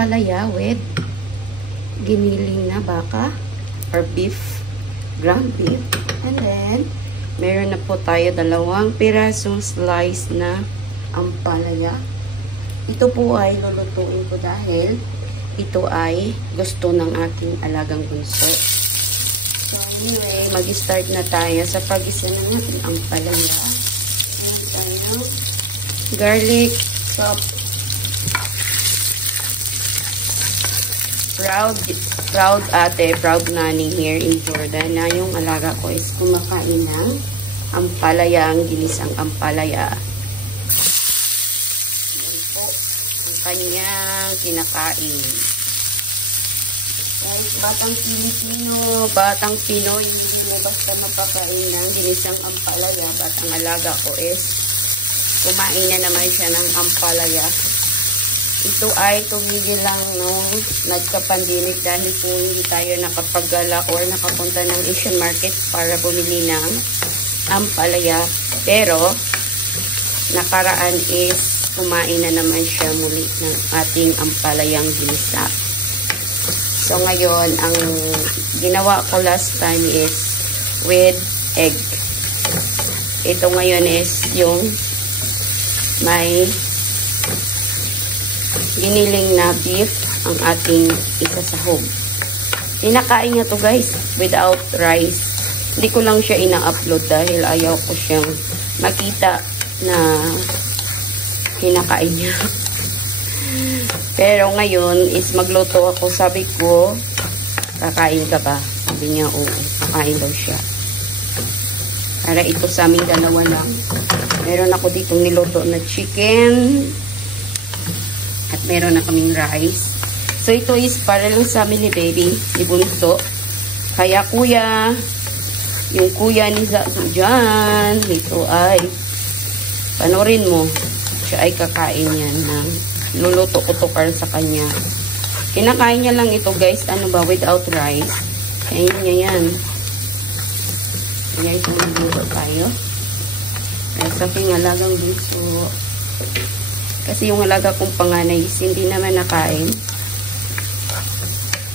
ampalaya with giniling na baka or beef, ground beef. And then, meron na po tayo 2 pirasong slice na ampalaya. Ito po ay lulutuin ko dahil ito ay gusto ng aking alagang bunso. So anyway, mag-start na tayo sa pag-isa ng ating ampalaya. Ayan tayo. Garlic, chop. Proud ate, proud nanny here in Jordan na yung alaga ko is kumakain ng ampalaya, ang ginisang ampalaya. Yan po ang kanyang kinakain. Guys, batang Pilipino, batang Pinoy, hindi mo basta mapakain ng ginisang ampalaya. Batang alaga ko is kumain na naman siya ng ampalaya. Ito ay tumigil lang nung nagka-pandemic dahil po hindi tayo nakapagala or nakapunta ng Asian market para bumili ng ampalaya. Pero, nakaraan is kumain na naman siya muli ng ating ampalayang ginisa. So, ngayon, ang ginawa ko last time is with egg. Ito ngayon is yung may giniling na beef ang ating isasahog. Kinakain niya to guys without rice. Hindi ko lang siya ina-upload dahil ayaw ko siyang makita na kinakain niya. Pero ngayon is magluto ako. Sabi ko, kakain ka ba? Sabi niya, oo. Kakain daw siya. Para ito sa aming dalawa lang. Meron ako ditong niluto na chicken. At meron na kaming rice. So, ito is para lang sa amin ni baby, ni bunso. Kaya kuya, yung kuya ni Zazu dyan, ito ay, panorin mo, siya ay kakain yan ng luluto ko to para sa kanya. Kinakain niya lang ito guys, ano ba, without rice. Kainin niya yan. Kaya ito luluto tayo. Kaya sa aking alagang bunso. Kasi yung alaga kong panganay hindi naman nakain.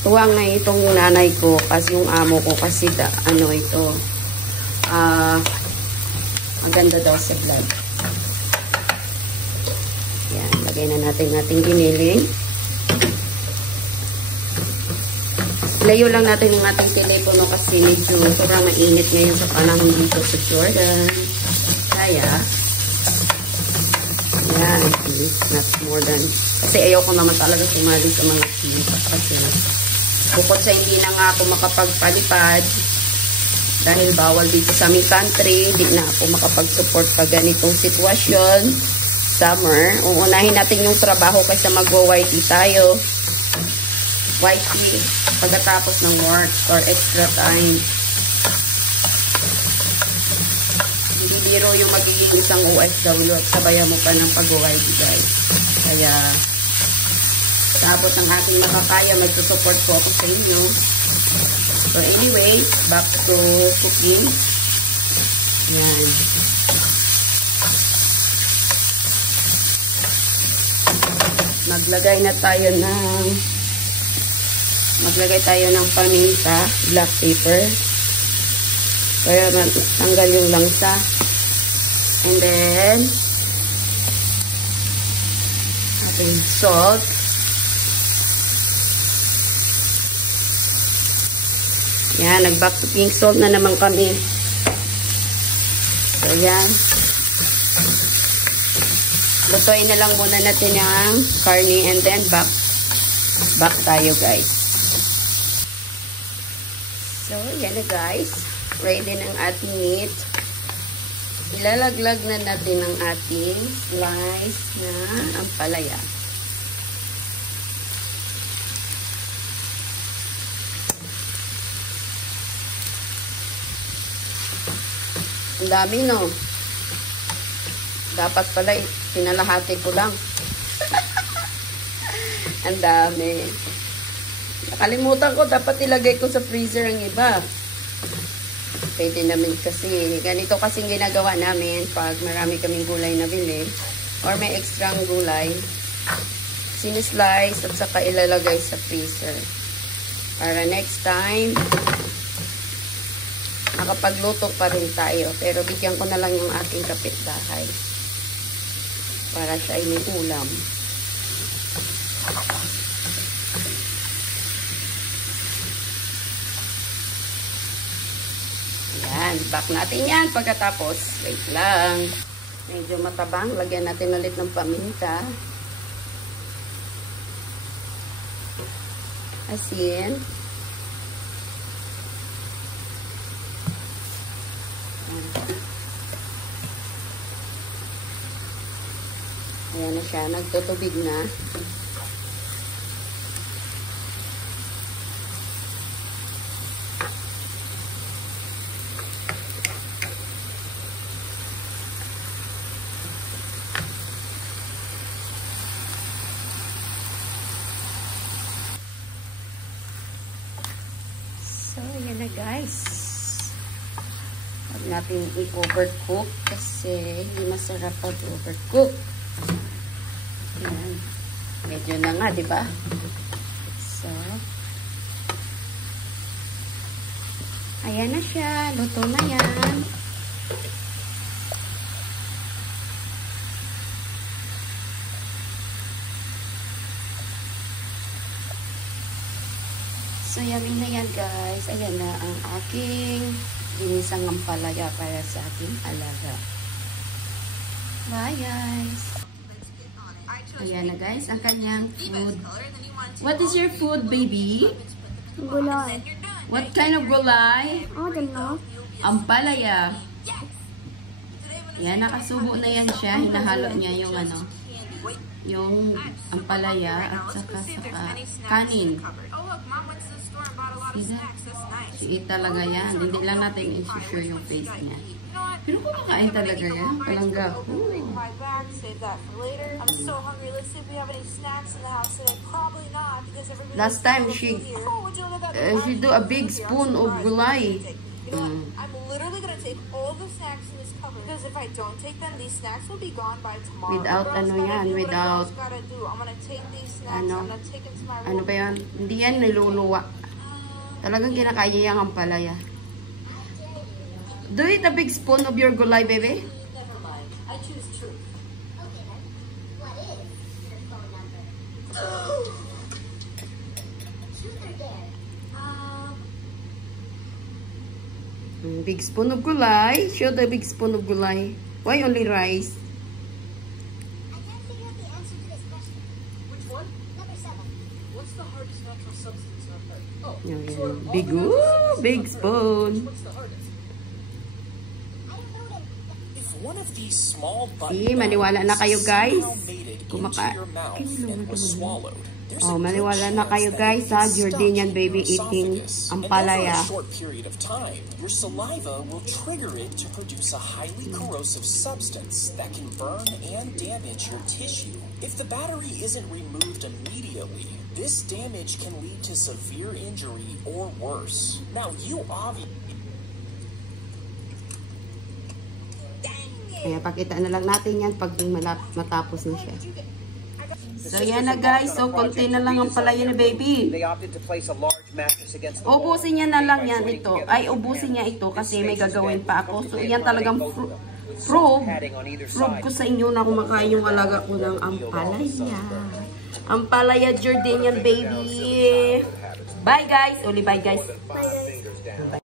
Tuwa nga itong nanay ko kasi yung amo ko kasi ano ito ang ganda daw sa vlog. Yan, lagay na natin ating giniling. Layo lang natin yung ating telepono kasi medyo sobrang mainit ngayon sa panahon dito sa Jordan. Kaya yan, not more than. Kasi ayoko naman talaga sumali sa mga kids. Kasi bukod sa hindi na nga ako makapagpalipad dahil bawal dito sa aming country, hindi na ako makapag-support pag ganitong sitwasyon. Summer, uunahin natin yung trabaho kasi magwa-YT tayo. YT pagkatapos ng work or extra time. Hindi biro yung magiging isang OFW at sabayan mo pa ng pag-YT guys. Kaya sa abot ng aking makakaya, magsusupport po ako sa inyo. So anyway, back to cooking. Yan. Maglagay tayo ng paminta, black pepper. Para matanggal yung langsa. And then, ating salt. Yan, nag-back to pink salt na naman kami. So, yan. Lutuin na lang muna natin yung karne and then back tayo guys. So, yan na guys. Ready ng ating meat. Ilalaglag na natin ang ating slice na ampalaya. Ang dami no. Dapat pala pinalahati ko lang. Ang dami. Nakalimutan ko, dapat ilagay ko sa freezer ang iba. Pwede namin kasi, ganito kasing ginagawa namin pag marami kaming gulay na bili or may extra gulay. sinislice at saka ilalagay sa freezer. Para next time, nakapagluto pa rin tayo. Pero bigyan ko na lang yung aking kapitbahay. Para siya ay may ulam. Ayan, back natin yan pagkatapos. Wait lang. Medyo matabang. Lagyan natin ulit ng paminta. Asin. Ayan na siya. Nagtutubig na. So, ayan na guys. Huwag natin i-overcook kasi hindi masarap pag-overcook. Ayan. Medyo na nga, diba? So, ayan na siya. Luto na yan. So, yummy na yan, guys. Ayan na ang aking ginisang ampalaya para sa aking alaga. Bye, guys. Ayan na, guys. Ang kanyang food. What is your food, baby? Gulay. What kind of gulay? I don't know. Ampalaya. Ayan, nakasubo na yan siya. Hinahalo niya yung ano, yung ampalaya at saka kanin. Sweet talaga yan. Hindi lang natin i-sure yung face niya. Pero kumakain talaga yan. Palangga. Last time, she do a big spoon of gulay. I'm literally gonna take all the snacks in this cupboard because if I don't take them, these snacks will be gone by tomorrow. Without ano yan, without I'm gonna take these snacks. I'm gonna take them to my room. Ano ba yan? Hindi yan niluluwa. Talagang kinakaya yung ampalaya. Do it a big spoon of your gulay, baby. Never mind. I choose truth. Okay then. What is your phone number? Truth or dare? Big spoon of gulay. Show the big spoon of gulay. Why only rice? I can't figure out the answer to this question. Which one? Number 7. What's the hardest natural substance on Earth? Oh, Yan, so yan. all Big, the natural substances big on Earth, spoon. What's the hardest? I don't know them. If one of these small See, maniwala na kayo, guys. somehow made it into Kumaka- your mouth and was swallowed, there's Oh, a good maniwala na kayo, chance guys, that ha? it gets Jordanian stuck in baby your eating esophagus. ampalaya. And over a short period of time, your saliva will trigger it to produce a highly corrosive substance that can burn and damage your tissue. If the battery isn't removed immediately, this damage can lead to severe injury or worse. Now, you obviously Kaya pakita na lang natin yan pag matapos na siya. So yan na guys. So konti na lang ang palaya ni baby. Ubusin niya na lang yan ito. Ay ubusin niya ito kasi may gagawin pa ako. So yan talagang prove ko sa inyo na kumakain yung alaga ko ng ampalaya. Ampalaya Jordanian baby. Bye guys. Uli bye guys. Bye guys.